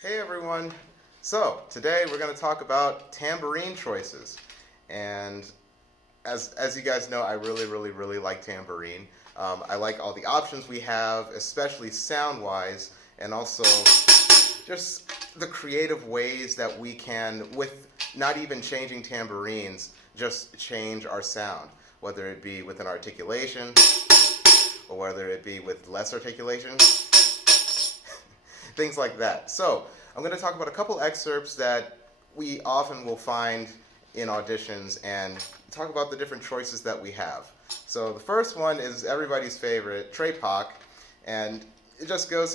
Hey everyone! So today we're going to talk about tambourine choices, and as you guys know, I really like tambourine. I like all the options we have, especially sound-wise, and also just the creative ways that we can, with not even changing tambourines, just change our sound, whether it be with an articulation or whether it be with less articulation. Things like that. So I'm going to talk about a couple excerpts that we often will find in auditions and talk about the different choices that we have. So the first one is everybody's favorite, Trey Pac, and it just goes,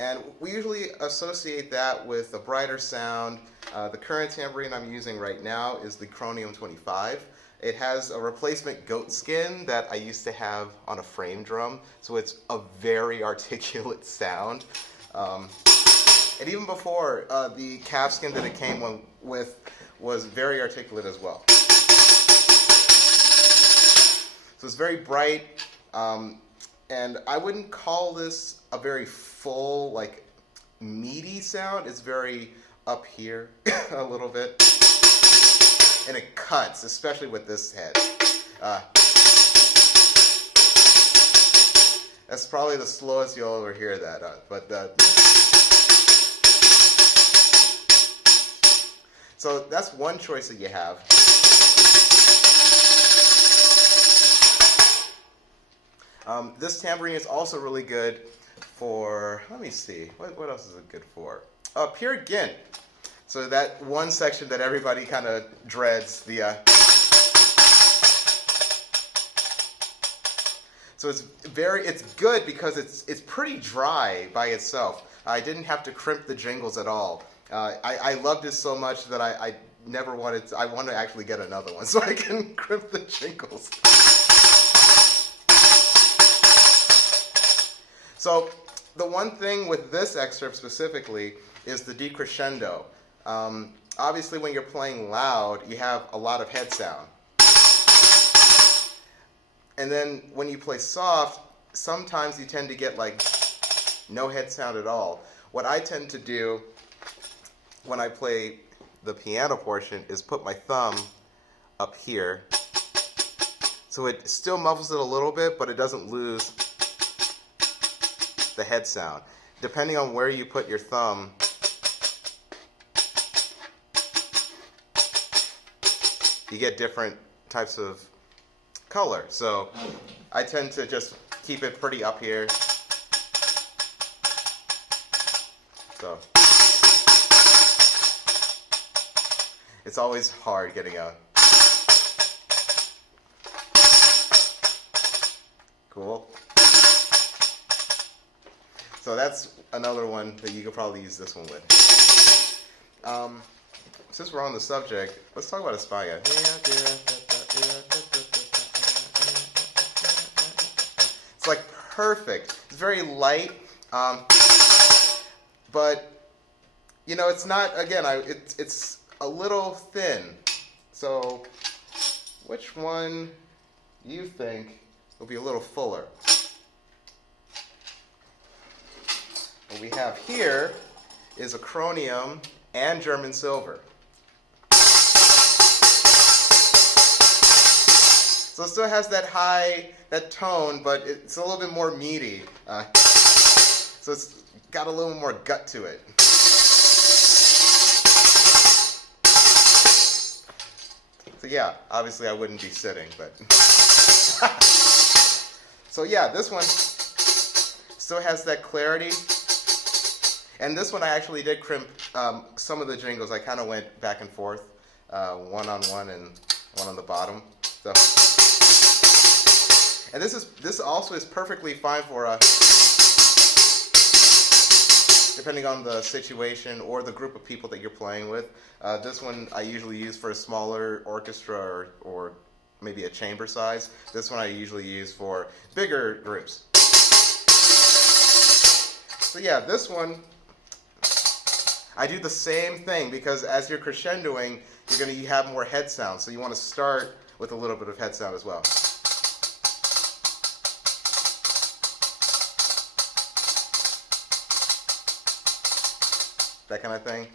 and we usually associate that with a brighter sound. The current tambourine I'm using right now is the Chromium 25. It has a replacement goat skin that I used to have on a frame drum, so it's a very articulate sound. And even before, the calf skin that it came with was very articulate as well. So it's very bright, and I wouldn't call this a very full, like, meaty sound. It's very up here a little bit. And it cuts, especially with this head. That's probably the slowest you'll ever hear that. So that's one choice that you have. This tambourine is also really good for, let me see, what else is it good for? Pure Gint. So that one section that everybody kind of dreads, so it's good because it's pretty dry by itself. I didn't have to crimp the jingles at all. I loved it so much that I never wanted to, I want to actually get another one so I can crimp the jingles. So the one thing with this excerpt specifically is the decrescendo. Obviously, when you're playing loud, you have a lot of head sound. And then when you play soft, sometimes you tend to get like no head sound at all. What I tend to do when I play the piano portion is put my thumb up here. So it still muffles it a little bit, but it doesn't lose the head sound. Depending on where you put your thumb, you get different types of color. So I tend to just keep it pretty up here. So it's always hard getting out. Cool. So that's another one that you could probably use this one with. Since we're on the subject, let's talk about España. It's like perfect. It's very light, but it's not. Again, it's a little thin. So, which one do you think will be a little fuller? What we have here is a Chromium and German silver. So it still has that tone, but it's a little bit more meaty. So it's got a little more gut to it. So yeah, obviously I wouldn't be sitting, but. So yeah, this one still has that clarity. And this one I actually did crimp some of the jingles. I kind of went back and forth, one on one and one on the bottom. So. And this also is perfectly fine for depending on the situation or the group of people that you're playing with. This one I usually use for a smaller orchestra or maybe a chamber size. This one I usually use for bigger groups. So yeah, this one I do the same thing because as you're crescendoing, you have more head sound. So you want to start with a little bit of head sound as well. that kind of thing.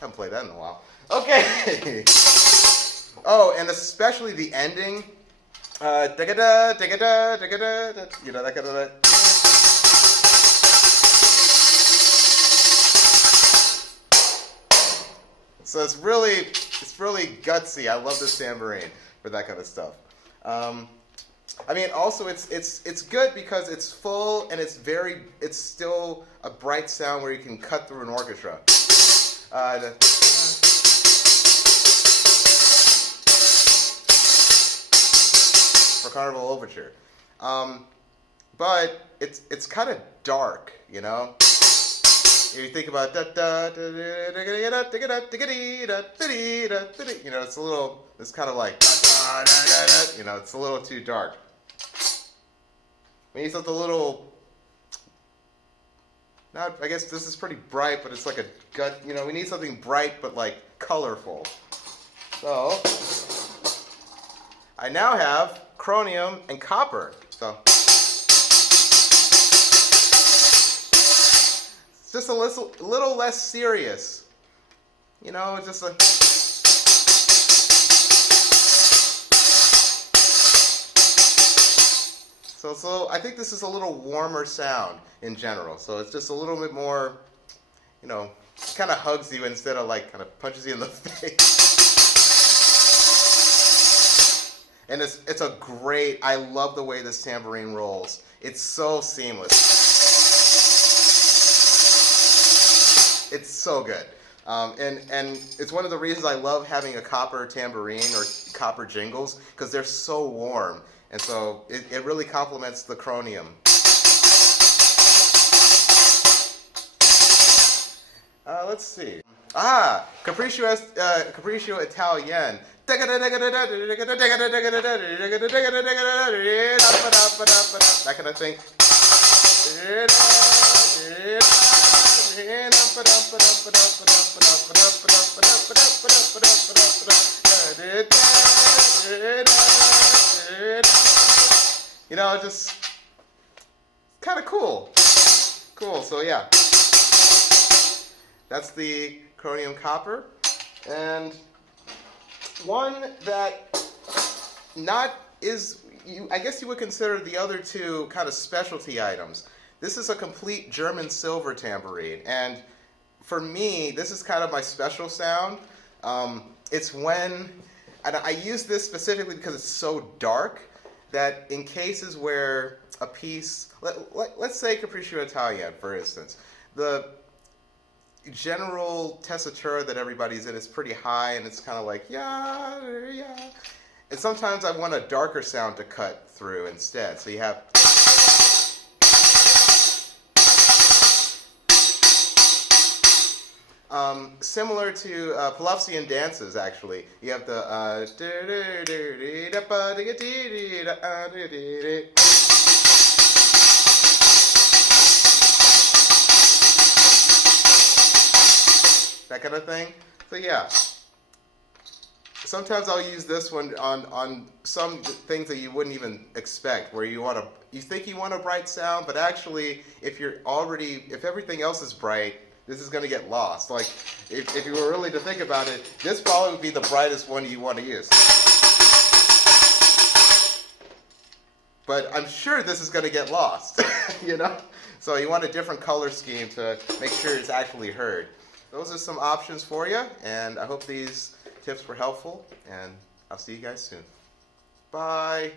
Haven't played that in a while. Okay. Oh, and especially the ending. Da-ga-da, da-ga-da, da-ga-da, you know, that kind of. So it's really gutsy. I love this tambourine for that kind of stuff. I mean, also it's good because it's full and it's still a bright sound where you can cut through an orchestra. For Carnival Overture, but it's kind of dark, you know. You think about you know, it's kind of like, you know, it's a little too dark. We need something a little, not, I guess this is pretty bright, but it's like a gut, you know, we need something bright but like colorful. So I now have chromium and copper. So it's just a little less serious. You know, it's just like, so I think this is a little warmer sound in general. So it's just a little bit more, you know, kind of hugs you instead of like kind of punches you in the face. And it's a great, I love the way this tambourine rolls. It's so seamless. It's so good. And it's one of the reasons I love having a copper tambourine or copper jingles, because they're so warm. And so it really complements the chromium. Let's see. Capriccio Italian. That kind of thing. You know, just kind of cool. Cool, so yeah. That's the chromium copper. And one that I guess you would consider the other two kind of specialty items. This is a complete German silver tambourine, and for me, this is kind of my special sound. It's when, and I use this specifically because it's so dark, that in cases where a piece, let's say Capriccio Italian, for instance, the general tessitura that everybody's in is pretty high, and it's kind of like, yeah. And sometimes I want a darker sound to cut through instead. So you have, similar to Pavlovian dances, actually. You have the that kind of thing. So yeah. Sometimes I'll use this one on some things that you wouldn't even expect, where you think you want a bright sound, but actually, if everything else is bright, this is going to get lost. Like, if you were really to think about it, this probably would be the brightest one you want to use. But I'm sure this is going to get lost, you know? So you want a different color scheme to make sure it's actually heard. Those are some options for you, and I hope these tips were helpful, and I'll see you guys soon. Bye.